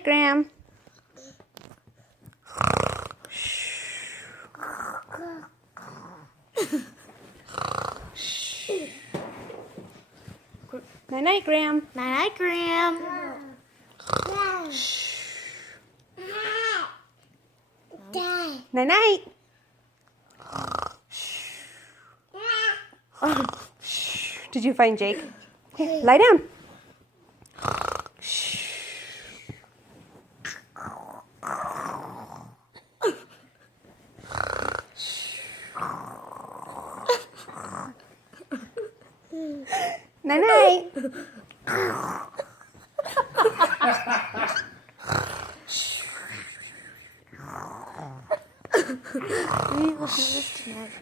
night, Graham. Night night, Graham. Night night, Graham. Night night. Did you find Jake? Here, lie down. Night night. We will do this tonight.